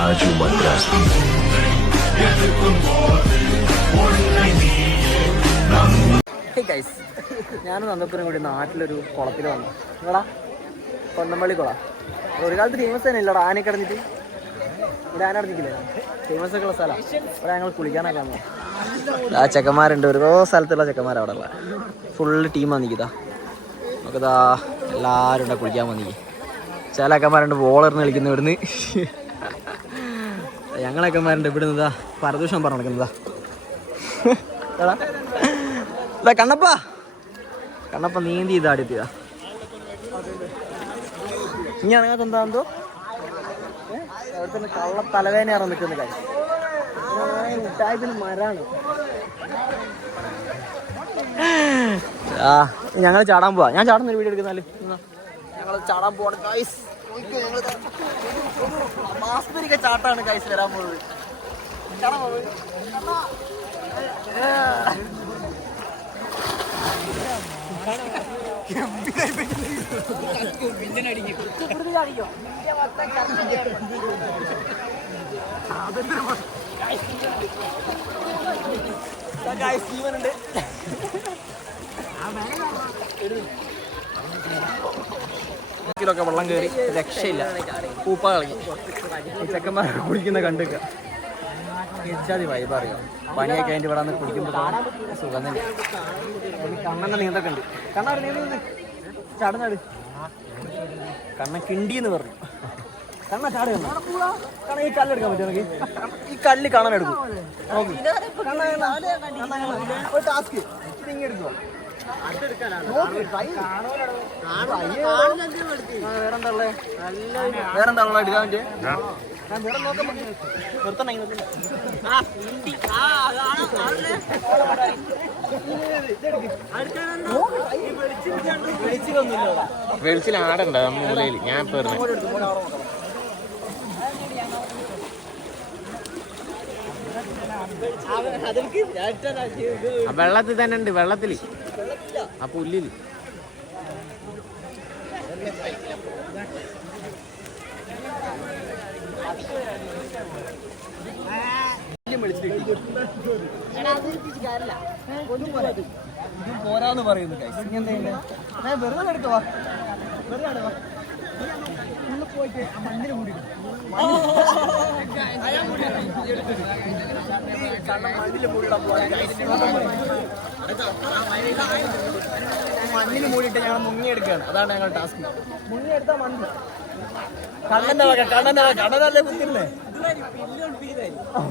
Raju hey guys ഞാനും നന്ദപ്പുരം കൂടി നാട്ടിലൊരു കുളത്തിൽ വന്നു. നിങ്ങളാ കൊന്നമ്പള്ളി കുള. ഒരു കാലത്ത് ഫേമസ് തന്നെ ഇല്ലടാ. ആനയെ കിടന്നിട്ട് ഇവിടെ ആന അടഞ്ഞിട്ടില്ലേ ഫേമസ് ഒക്കെ ഉള്ള സ്ഥലമാണ് ഇവിടെ ഞങ്ങൾ കുളിക്കാനൊക്കെ വന്നു ആ ചെക്കന്മാരുണ്ട്. ഓരോ സ്ഥലത്തുള്ള ചെക്കന്മാർ അവിടെ ഉള്ള. ഫുള്ള് ടീമാണ് നിൽക്കുക നമുക്കിതാ എല്ലാവരും കുളിക്കാൻ വന്നിക്ക് ചില ചെക്കന്മാരുണ്ട് ബോളറിന് കളിക്കുന്ന ഇവിടുന്ന്. ഞങ്ങളക്കന്മാരുണ്ട് ഇവിടെ നിന്നതാ പരദൂഷണം പറഞ്ഞു നടക്കുന്നതാ ഇതാ കണ്ണപ്പ. കണ്ണപ്പ നീന്തി ഇതാടിയതാ ഇനി അങ്ങനത്തെ എന്താ എന്തോ? അവിടെ തന്നെ കള്ള തലവേന ഇറങ്ങി നിൽക്കുന്ന കാര്യം. മുട്ടായതിന് മരാണ്. ഞങ്ങൾ ചാടാൻ പോവാ. ഞാൻ ചാടുന്ന ഒരു വീഡിയോ എടുക്കുന്നാൽ ഞങ്ങൾ ചാടാൻ പോവാണ് ഗൈസ് മാസ്മരിക്ക ചാട്ടാണ് കൈസ് വരാൻ പോകുന്നത് ആ പോകുന്നത് ജീവനുണ്ട് ഇതിലൊക്കെ വെള്ളം കയറി രക്ഷയില്ല. പൂപ്പ കളഞ്ഞു. ചെക്കന്മാർ കുടിക്കുന്ന കണ്ടുക തിരിച്ചാതി വൈബ് അറിയാം? പനിയൊക്കെ അതിന്റെ ഇവിടെ വന്ന് കുടിക്കുമ്പോൾ സുഖം തന്നെ. കണ്ണെന്നെ നീന്തൊക്കെ ഉണ്ട്. കണ്ണാട് നീന്ത് ചടനാട് കണ്ണ കിണ്ടി എന്ന് പറഞ്ഞു. കണ്ണ ചാട് കണ്ണ. ഈ കല്ലെടുക്കാൻ പറ്റും ഈ കല്ല് കാണാൻ എടുക്കും. നോക്ക്. ഒരു ടാസ്ക് വേറെന്താ ഉള്ളേ ആടണ്ട മൂലയിൽ. ഞാൻ ഇപ്പൊ ഇരുന്ന്. ആ വെള്ളത്തിൽ തന്നെ ഉണ്ട് വെള്ളത്തിൽ ആ പുല്ലിൽ പോരാന്ന് പറയുന്നു വെറുതെ എടുക്കവാ വെറുതെ പോയിട്ട് ആ മണ്ണിൽ കൂടി മണ്ണിന് കണ്ണം മൂടിയിട്ട് ഞങ്ങൾ മുങ്ങിയെടുക്കുകയാണ്. അതാണ് ഞങ്ങളുടെ ടാസ്ക് മുങ്ങിയെടുത്താൽ മണ്ണ്. കണ്ണന്റെ വക കണ്ണന്റെ വക. കണ്ണനല്ലേ കുത്തിരുന്നേ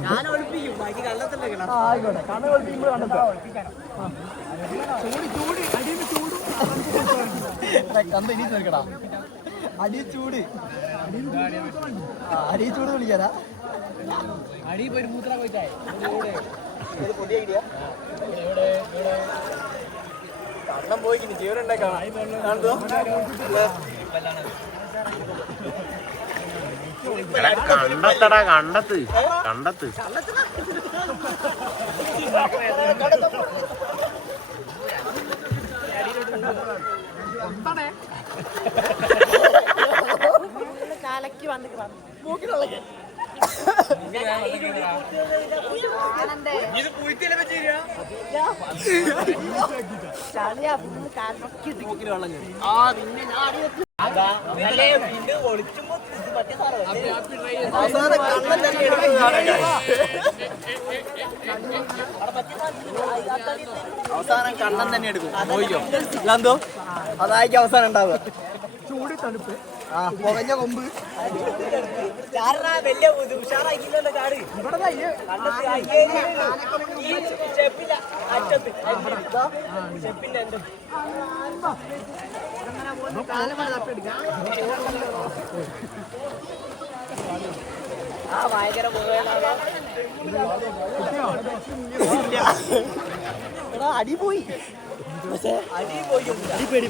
ഞാൻ ഒളിപ്പിക്കും. ബാക്കി ആയിക്കോട്ടെ. കണ്ണൻ ഒളിപ്പിക്കുമ്പോൾ കണ്ടെത്താം കന്ത ഇനി തീർക്കടാ അടി ഇനി ആ, അടി ചൂട്. വിളിക്കാനാ? അടി പോയി മൂത്ര പോയിട്ടേ പുതിയ ഐഡിയ. കണ്ണം പോയി കണ്ടത്തടാ കണ്ടത്ത്. കണ്ടത്ത്. അവസാനം കണ്ണൻ തന്നെ എടുക്കുന്നതാണ് അവസാനം കണ്ണൻ തന്നെ എടുക്കും അതായിരിക്കും അവസാനം ഉണ്ടാവുക. ചൂട് തണുപ്പ്. ആ പുകഞ്ഞ കൊമ്പ്. വലിയ ഉഷാറാക്കില്ലല്ലോ കാട്. ആ ഭയങ്കര അടി പോയി. അടി പോയി. അടി പേടി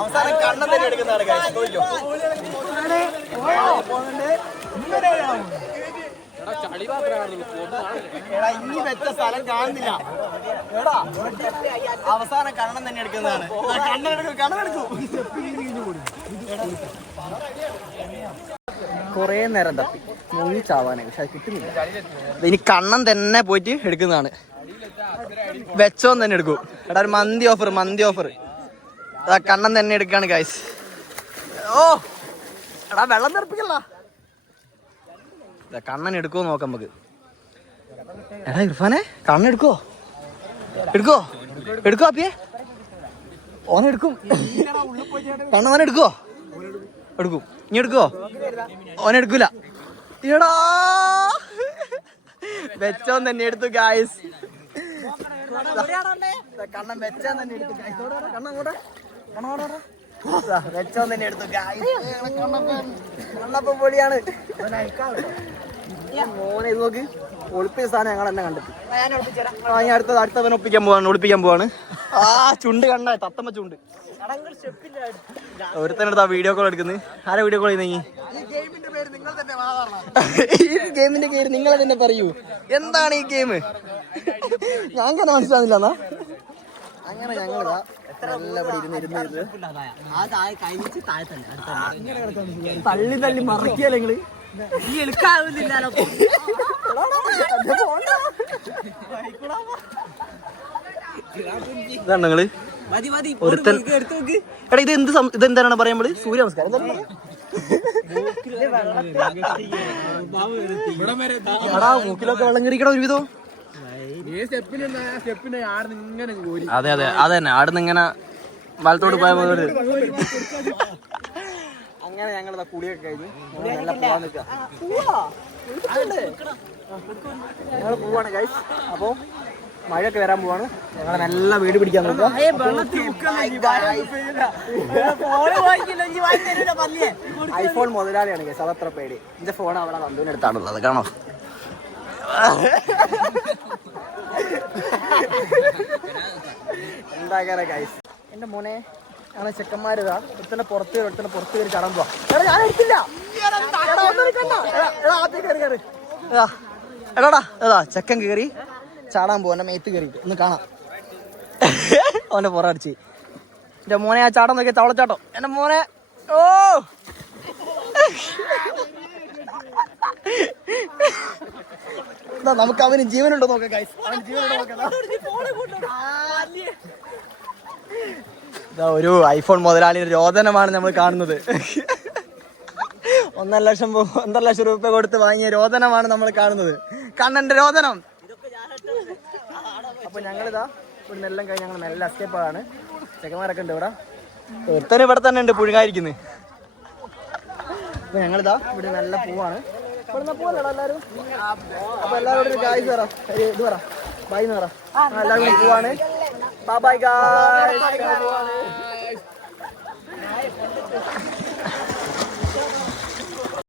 അവസാനം കണ്ണം തന്നെ എടുക്കുന്നതാണ്. എടാ ഇനി വെച്ച സ്ഥലം കാണുന്നില്ല. അവസാനം കണ്ണം തന്നെ എടുക്കുന്നതാണ്. കണ്ണെടുക്കൂ കണ്ണെടുക്കൂ കുറേ നേരം തപ്പി. മുങ്ങി ചാവാനായി പക്ഷെ അത് കിട്ടുന്നില്ല. ഇനി കണ്ണം തന്നെ പോയിട്ട് എടുക്കുന്നതാണ്. വെച്ചോന്ന് തന്നെ എടുക്കൂ. എടാ ഒരു മന്തി ഓഫർ മന്തി ഓഫർ. അതാ കണ്ണം തന്നെ എടുക്കാണ് ഗൈസ് ഓ എടാ വെള്ളം തെറിപ്പിക്കല്ല ഇതാ കണ്ണൻ എടുക്കുമോ നോക്കാം നമുക്ക്. എടാ ഇർഫാനെ കണ്ണെടുക്കോ എടുക്കോ എടുക്കോ അപ്പിയെ? ഓനെടുക്കും കണ്ണവൻ എടുക്കോ എടുക്കും. ഇനി എടുക്കോ ഓനെടുക്കൂല എടാ. തന്നെ എടുത്തു ഗായ്സ് വെച്ചാൻ തന്നെ എടുത്തു വെച്ചോൻ തന്നെ എടുത്തു ഗായ്സ് കണ്ണപ്പൻ. കണ്ണപ്പൻ പൊളിയാണ്. മോനെ ഇത് നോക്ക്. ഒളിപ്പിച്ച സാധനം ഞങ്ങൾ തന്നെ കണ്ടെത്തി. ആ, ഞാൻ അടുത്തത് അടുത്തവൻ ഒപ്പിക്കാൻ പോവാണ് ഒളിപ്പിക്കാൻ പോവാണ്. ആ ചുണ്ട് കണ്ട തത്തമ്മ ചുണ്ട്. ഒരുത്തനെടുത്ത് ആ വീഡിയോ കോൾ എടുക്കുന്നത് ആരാ വീഡിയോ കോൾ ചെയ്യുന്ന ഈ ഗെയിമിന്റെ പേര് നിങ്ങൾ തന്നെ പറയൂ. എന്താണ് ഈ ഗെയിം? ഞാൻ അങ്ങനെ മനസ്സിലാവുന്നില്ല എന്നാ. അങ്ങനെ ഞങ്ങൾ തള്ളി തള്ളി മറക്കിയാലേ നിങ്ങൾ? ഇതാണ് നിങ്ങൾ ഒരുത്തൻ. എടാ ഇത് എന്ത് ഇതെന്താണ് പറയാൻ നമ്മൾ? സൂര്യ നമസ്കാരം? എടാ മൂക്കിലൊക്കെ വെള്ളം കയറിക്കട ഒരുവിധം. അതെ അതെ. അതന്നെ തന്നെ. ആടുന്ന് ഇങ്ങനെ വലത്തോട്ട് പോയ പോലെ. അങ്ങനെ ഞങ്ങൾ കുളിയൊക്കെ കഴിഞ്ഞ് നല്ല പോവാൻ നിൽക്കുക ഞങ്ങൾ പോവാണ് ഗൈസ് അപ്പോൾ മഴയൊക്കെ വരാൻ പോവാണ്. ഞങ്ങൾ നല്ല വീട് പിടിക്കാൻ ഐഫോൺ മുതലാളിയാണ് ഗൈസ് അതത്ര പേടി. എന്റെ ഫോൺ അവിടെ വന്നതിനടുത്താണല്ലോ അത് കാണോ? എന്താ ഗൈസ് എന്റെ മോനെ ഞങ്ങളെ ചെക്കന്മാരിതാ ഒരുത്തന്നെ പുറത്ത് കയറി ഒരുത്തന്നെ പുറത്ത് കയറി ചാടാൻ പോവാ. എടാ ഞാൻ എടുത്തില്ല. എടാ, ഒന്നും എടുക്കണ്ട. എടാ, എടാ, ആദ്യം കയറി കയറി. എടാ, എടാടാ എടാ ചെക്കൻ കയറി ചാടാൻ പോവാ എന്നെ മേത്ത് കയറിയിട്ട്. ഒന്ന് കാണാം. അവന്റെ പുറടിച്ച് എന്റെ മോനെ ആ ചാടാൻ നോക്കിയ തവളച്ചാട്ടോ. എന്റെ മോനെ ഓ! നമുക്ക് അവന് ജീവനുണ്ടോ നോക്കാം ഗൈസ് അവന് ജീവനുണ്ടോ നോക്കാം. ഒരു ഐഫോൺ മുതലാളിയുടെ രോദനമാണ് നമ്മൾ കാണുന്നത്. ഒന്നര ലക്ഷം ഒന്നര ലക്ഷം രൂപ കൊടുത്ത് വാങ്ങിയ രോദനമാണ് നമ്മൾ കാണുന്നത്. കണ്ണന്റെ രോദനം. അപ്പൊ ഞങ്ങളിതാ ഇവിടെ എല്ലാം കഴിഞ്ഞ് ഞങ്ങൾ മെല്ലെ ആണ്. ചെക്കന്മാരൊക്കെ ഉണ്ട് ഇവിടെ. ഒരുത്തന് ഇവിടെ തന്നെ ഉണ്ട് പുഴുങ്ങായിരിക്കുന്നു അപ്പൊ ഞങ്ങളിതാ ഇവിടെ നല്ല പൂവാണ്. അപ്പൊ എല്ലാവരും ഒരു ഗായ് പറ. ഇത് പറ. ബൈ പറ. എല്ലാവരും പോവാണ്. ബൈ ഗായ്